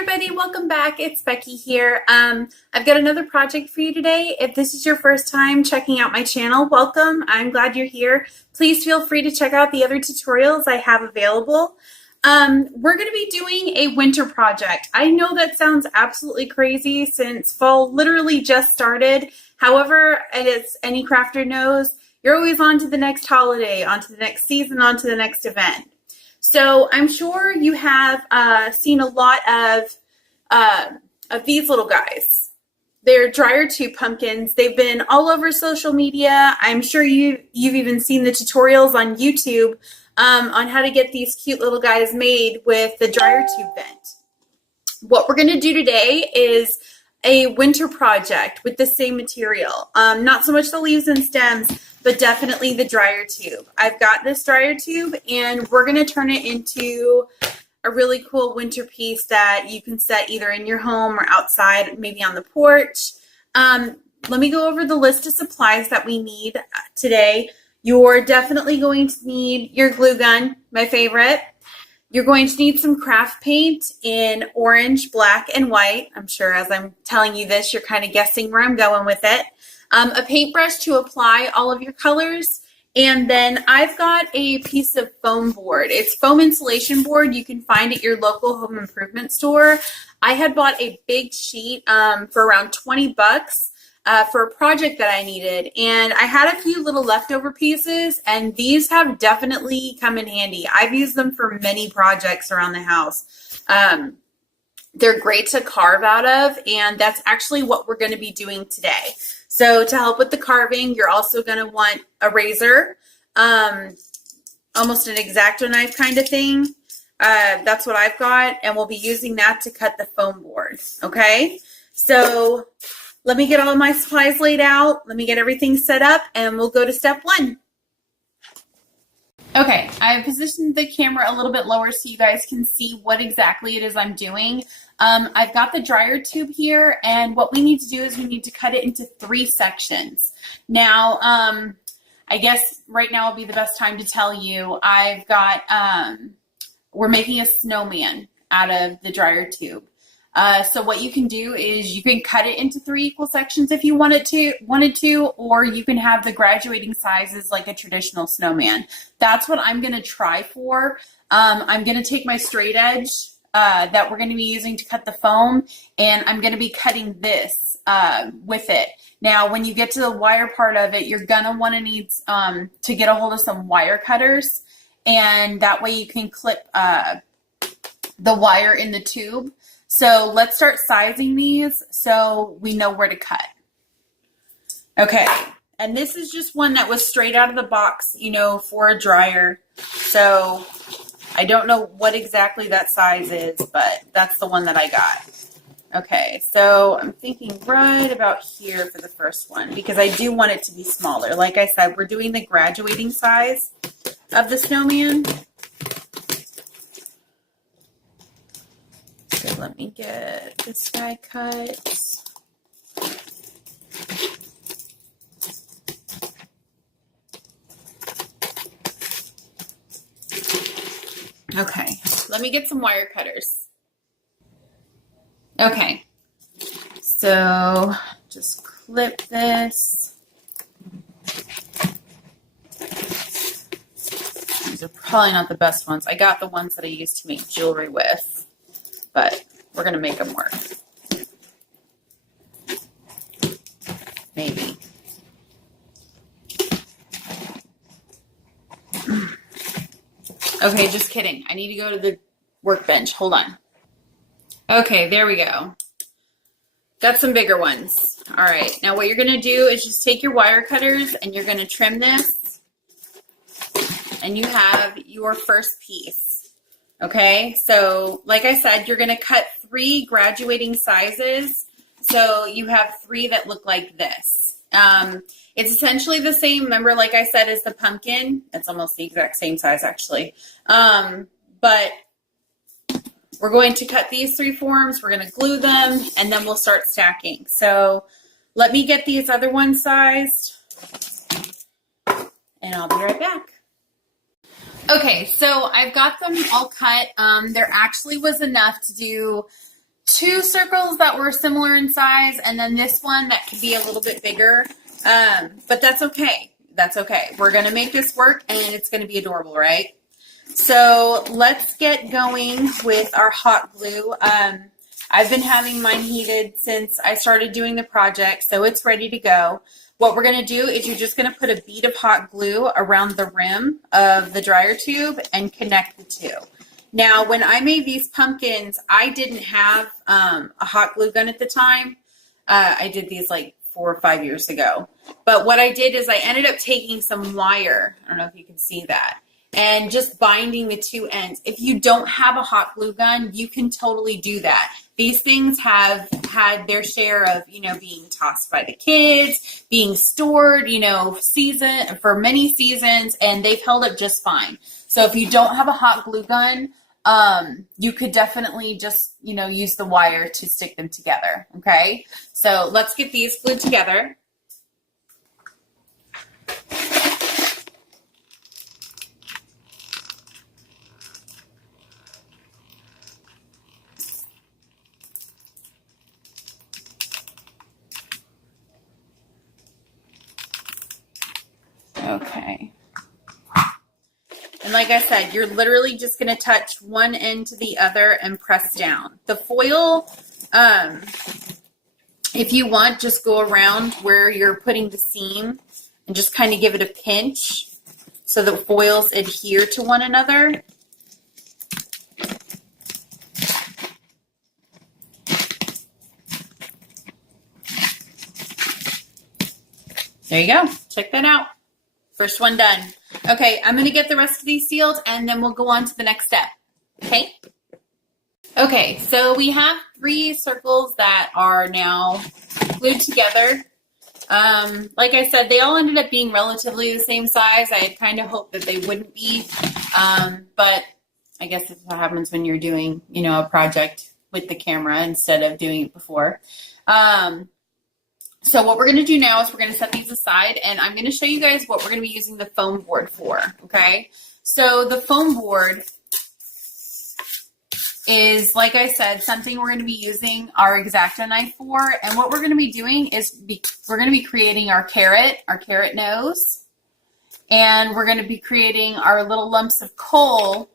everybody, welcome back. It's Becky here. I've got another project for you today. If this is your first time checking out my channel, welcome. I'm glad you're here. Please feel free to check out the other tutorials I have available. We're going to be doing a winter project. I know that sounds absolutely crazy since fall literally just started. However, as any crafter knows, you're always on to the next holiday, on to the next season, on to the next event. So I'm sure you have seen a lot of these little guys. They're dryer tube pumpkins. They've been all over social media. I'm sure you've even seen the tutorials on YouTube on how to get these cute little guys made with the dryer tube vent. What we're going to do today is a winter project with the same material. Not so much the leaves and stems, but definitely the dryer tube. I've got this dryer tube and we're going to turn it into a really cool winter piece that you can set either in your home or outside, maybe on the porch. Let me go over the list of supplies that we need today. You're definitely going to need your glue gun, my favorite. You're going to need some craft paint in orange, black, and white. I'm sure as I'm telling you this, you're kind of guessing where I'm going with it. A paintbrush to apply all of your colors. And then I've got a piece of foam board. It's foam insulation board you can find at your local home improvement store. I had bought a big sheet for around 20 bucks for a project that I needed. And I had a few little leftover pieces, and these have definitely come in handy. I've used them for many projects around the house. They're great to carve out of, and that's actually what we're going to be doing today. So to help with the carving, you're also going to want a razor, almost an X-Acto knife kind of thing. That's what I've got, and we'll be using that to cut the foam board, okay? So let me get all of my supplies laid out. Let me get everything set up, and we'll go to step one. Okay, I positioned the camera a little bit lower so you guys can see what exactly it is I'm doing. I've got the dryer tube here, and what we need to do is we need to cut it into 3 sections. Now, I guess right now will be the best time to tell you, I've got, we're making a snowman out of the dryer tube. So what you can do is you can cut it into 3 equal sections if you wanted to, or you can have the graduating sizes like a traditional snowman. That's what I'm going to try for. I'm going to take my straight edge that we're going to be using to cut the foam, and I'm going to be cutting this with it. Now, when you get to the wire part of it, you're going to want to need to get a hold of some wire cutters, and that way you can clip the wire in the tube. So let's start sizing these so we know where to cut. Okay, and this is just one that was straight out of the box, you know, for a dryer. So I don't know what exactly that size is, but that's the one that I got. Okay, so I'm thinking right about here for the first one because I do want it to be smaller. Like I said, we're doing the graduating size of the snowman. So let me get this guy cut. Okay, let me get some wire cutters. Okay, so just clip this. These are probably not the best ones. I got the ones that I used to make jewelry with, but we're going to make them work. Maybe. Okay, just kidding. I need to go to the workbench. Hold on. Okay, there we go. Got some bigger ones. All right, now what you're going to do is just take your wire cutters and you're going to trim this. And you have your first piece. Okay, so like I said, you're going to cut 3 graduating sizes. So you have 3 that look like this. It's essentially the same, remember, like I said, as the pumpkin. It's almost the exact same size, actually. But we're going to cut these 3 forms. We're going to glue them, and then we'll start stacking. So let me get these other ones sized, and I'll be right back. Okay, so I've got them all cut. There actually was enough to do two circles that were similar in size, and then this one that could be a little bit bigger. But that's okay. That's okay. We're going to make this work, and it's going to be adorable, right? So let's get going with our hot glue. I've been having mine heated since I started doing the project, so it's ready to go. What we're going to do is you're just going to put a bead of hot glue around the rim of the dryer tube and connect the two. Now, when I made these pumpkins, I didn't have a hot glue gun at the time. I did these like 4 or 5 years ago. But what I did is I ended up taking some wire. I don't know if you can see that. And just binding the two ends. If you don't have a hot glue gun, you can totally do that. These things have had their share of, being tossed by the kids, being stored, for many seasons, and they've held up just fine. So if you don't have a hot glue gun, you could definitely just, use the wire to stick them together, okay? So let's get these glued together. Okay. And like I said, you're literally just going to touch one end to the other and press down. The foil, if you want, just go around where you're putting the seam and just kind of give it a pinch so the foils adhere to one another. There you go. Check that out. First one done. Okay, I'm going to get the rest of these sealed, and then we'll go on to the next step. Okay? Okay, so we have 3 circles that are now glued together. Like I said, they all ended up being relatively the same size. I had kind of hoped that they wouldn't be, but I guess that's what happens when you're doing, a project with the camera instead of doing it before. So what we're going to do now is we're going to set these aside, and I'm going to show you guys what we're going to be using the foam board for, okay? So the foam board is, like I said, something we're going to be using our X-Acto knife for, and what we're going to be doing is we're going to be creating our carrot nose, and we're going to be creating our little lumps of coal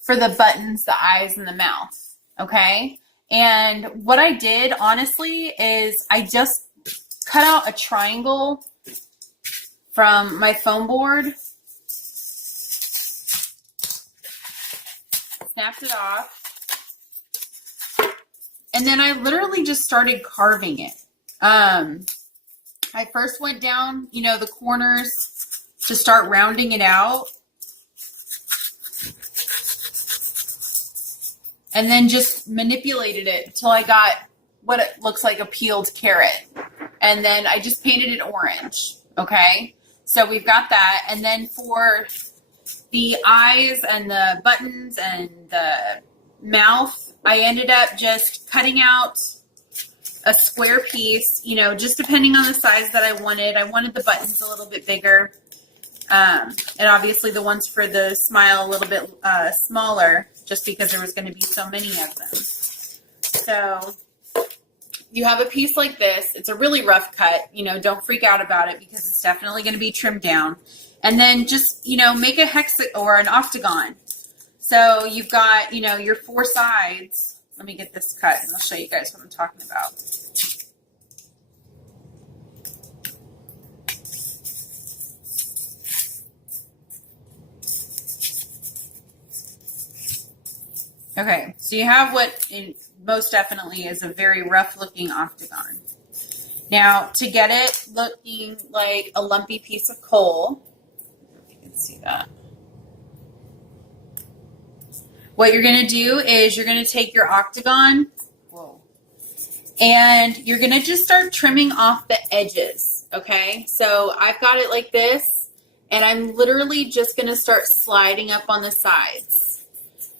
for the buttons, the eyes, and the mouth, okay? And what I did, honestly, is I just cut out a triangle from my foam board, snapped it off, and then I literally just started carving it. I first went down, the corners to start rounding it out, and then just manipulated it until I got what it looks like a peeled carrot. And then I just painted it orange, okay? So we've got that. And then for the eyes and the buttons and the mouth, I ended up just cutting out a square piece, just depending on the size that I wanted. I wanted the buttons a little bit bigger. And obviously the ones for the smile a little bit smaller, just because there was going to be so many of them. So you have a piece like this. It's a really rough cut. Don't freak out about it because it's definitely going to be trimmed down. And then just, make a or an octagon. So you've got, your 4 sides. Let me get this cut and I'll show you guys what I'm talking about. Okay, so you have what most definitely is a very rough looking octagon. Now, to get it looking like a lumpy piece of coal, if you can see that, what you're going to do is you're going to take your octagon, and you're going to just start trimming off the edges, okay? So I've got it like this, and I'm literally just going to start sliding up on the sides.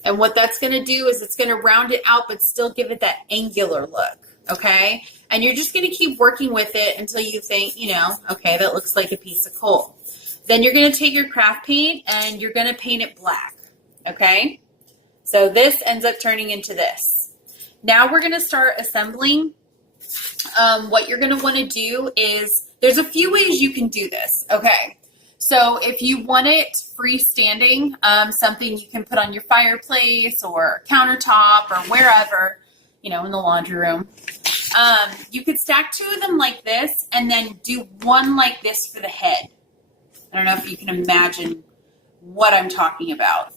And what that's going to do is it's going to round it out, but still give it that angular look, okay? And you're just going to keep working with it until you think, okay, that looks like a piece of coal. Then you're going to take your craft paint and you're going to paint it black, okay? So this ends up turning into this. Now we're gonna start assembling. What you're gonna wanna do is, there's a few ways you can do this, okay? So if you want it freestanding, something you can put on your fireplace or countertop or wherever, you know, in the laundry room, you could stack 2 of them like this and then do one like this for the head. I don't know if you can imagine what I'm talking about.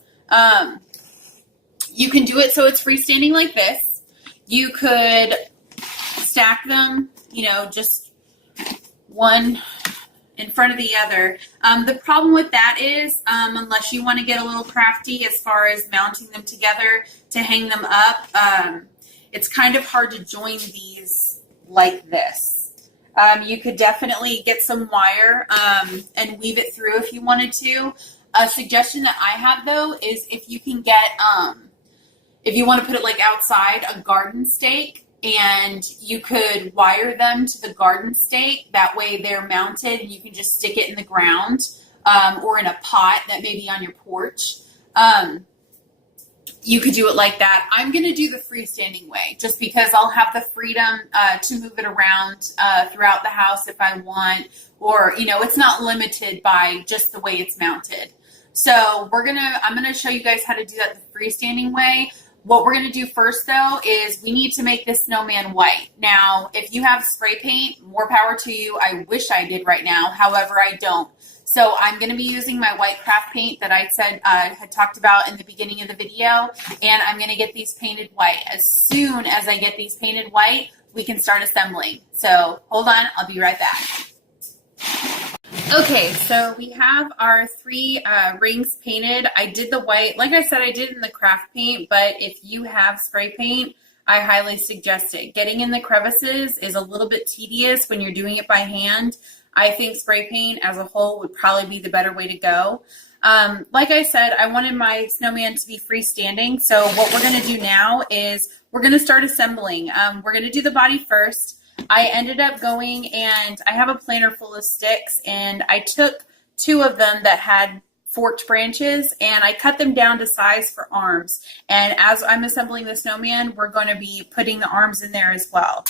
You can do it so it's freestanding like this. You could stack them, you know, just one in front of the other. The problem with that is, unless you want to get a little crafty as far as mounting them together to hang them up, it's kind of hard to join these like this. You could definitely get some wire and weave it through if you wanted to. A suggestion that I have though is if you can get, if you want to put it like outside, a garden stake, and you could wire them to the garden stake. That way they're mounted and you can just stick it in the ground or in a pot that may be on your porch. You could do it like that. I'm going to do the freestanding way just because I'll have the freedom to move it around throughout the house if I want, or, you know, it's not limited by just the way it's mounted. So I'm going to show you guys how to do that the freestanding way. What we're going to do first, though, is we need to make this snowman white. Now, if you have spray paint, more power to you. I wish I did right now. However, I don't. So I'm going to be using my white craft paint that I said had talked about in the beginning of the video, and I'm going to get these painted white. As soon as I get these painted white, we can start assembling. So hold on. I'll be right back. Okay, so we have our 3 rings painted. I did the white, like I said, I did in the craft paint, but if you have spray paint, I highly suggest it. Getting in the crevices is a little bit tedious when you're doing it by hand. I think spray paint as a whole would probably be the better way to go. Like I said, I wanted my snowman to be freestanding, so what we're going to do now is we're going to start assembling. We're going to do the body first. I ended up going and I have a planter full of sticks, and I took 2 of them that had forked branches and I cut them down to size for arms. And as I'm assembling the snowman, we're going to be putting the arms in there as well.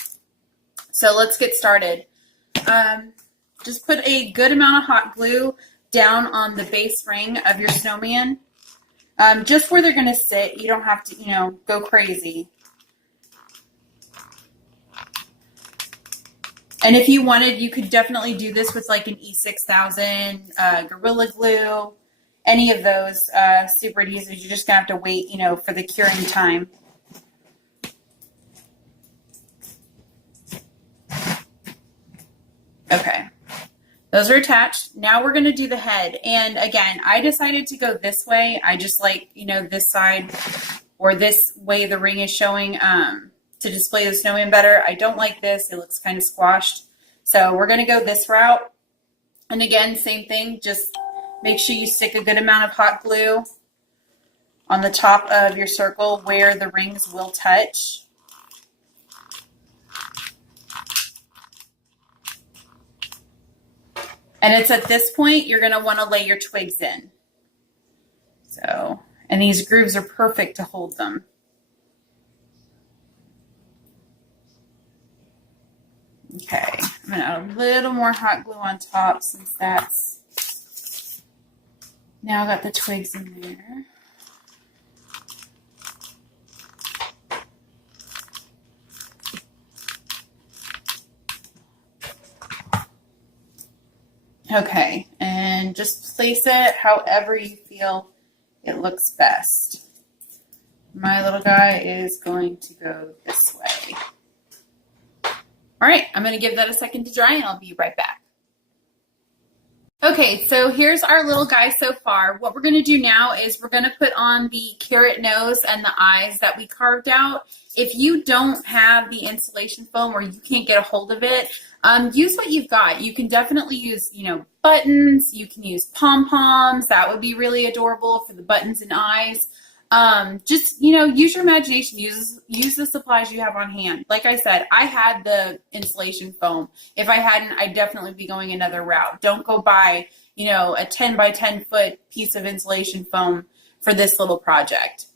So let's get started. Just put a good amount of hot glue down on the base ring of your snowman, just where they're going to sit. You don't have to, you know, go crazy. And if you wanted, you could definitely do this with like an E6000, Gorilla Glue, any of those super adhesives. You're just going to have to wait, you know, for the curing time. Okay, those are attached. Now we're going to do the head. And again, I decided to go this way. I just like, you know, this side or this way the ring is showing to display the snowman better. I don't like this. It looks kind of squashed. So we're going to go this route. And again, same thing. Just make sure you stick a good amount of hot glue on the top of your circle where the rings will touch. And it's at this point you're going to want to lay your twigs in. So, and these grooves are perfect to hold them. Okay, I'm going to add a little more hot glue on top since that's now got the twigs in there. Okay, and just place it however you feel it looks best. My little guy is going to go this way. All right, I'm going to give that a second to dry and I'll be right back. Okay, so here's our little guy so far. What we're going to do now is we're going to put on the carrot nose and the eyes that we carved out. If you don't have the insulation foam or you can't get a hold of it, use what you've got. You can definitely use, you know, buttons. You can use pom-poms. That would be really adorable for the buttons and eyes. Just, you know, use your imagination, use the supplies you have on hand. Like I said, I had the insulation foam. If I hadn't, I'd definitely be going another route. Don't go buy, you know, a 10 by 10 foot piece of insulation foam for this little project.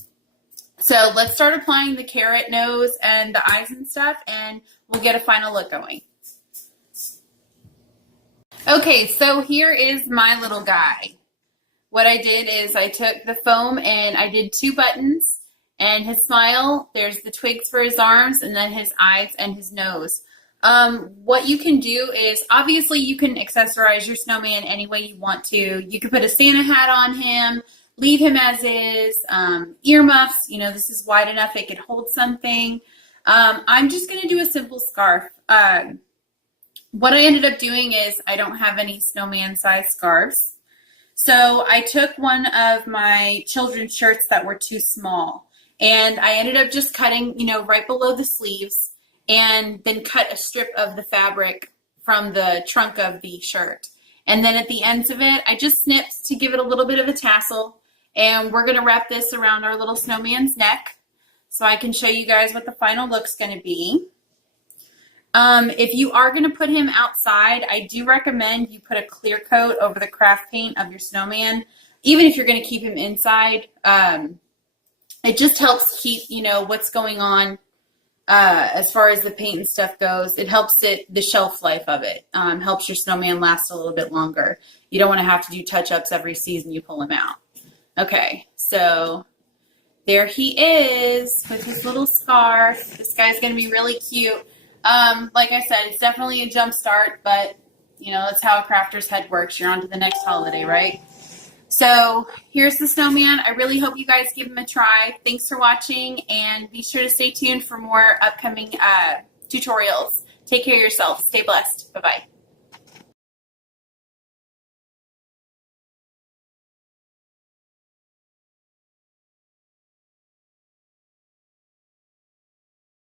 So let's start applying the carrot nose and the eyes and stuff, and we'll get a final look going. Okay, so here is my little guy. What I did is I took the foam and I did 2 buttons, and his smile, there's the twigs for his arms, and then his eyes and his nose. What you can do is, obviously you can accessorize your snowman any way you want to. You could put a Santa hat on him, leave him as is, earmuffs, you know, this is wide enough it could hold something. I'm just going to do a simple scarf. What I ended up doing is I don't have any snowman size scarves. So I took one of my children's shirts that were too small, and I ended up just cutting, you know, right below the sleeves, and then cut a strip of the fabric from the trunk of the shirt. And then at the ends of it, I just snipped to give it a little bit of a tassel, and we're going to wrap this around our little snowman's neck so I can show you guys what the final look's going to be. If you are going to put him outside, I do recommend you put a clear coat over the craft paint of your snowman. Even if you're going to keep him inside, it just helps keep, you know, what's going on as far as the paint and stuff goes. It helps the shelf life of it, helps your snowman last a little bit longer. You don't want to have to do touch-ups every season you pull him out. Okay, so there he is with his little scarf. This guy's going to be really cute. Like I said, it's definitely a jump start, but you know, that's how a crafter's head works. You're on to the next holiday, right? So here's the snowman. I really hope you guys give him a try. Thanks for watching, and be sure to stay tuned for more upcoming tutorials. Take care of yourself. Stay blessed. Bye-bye.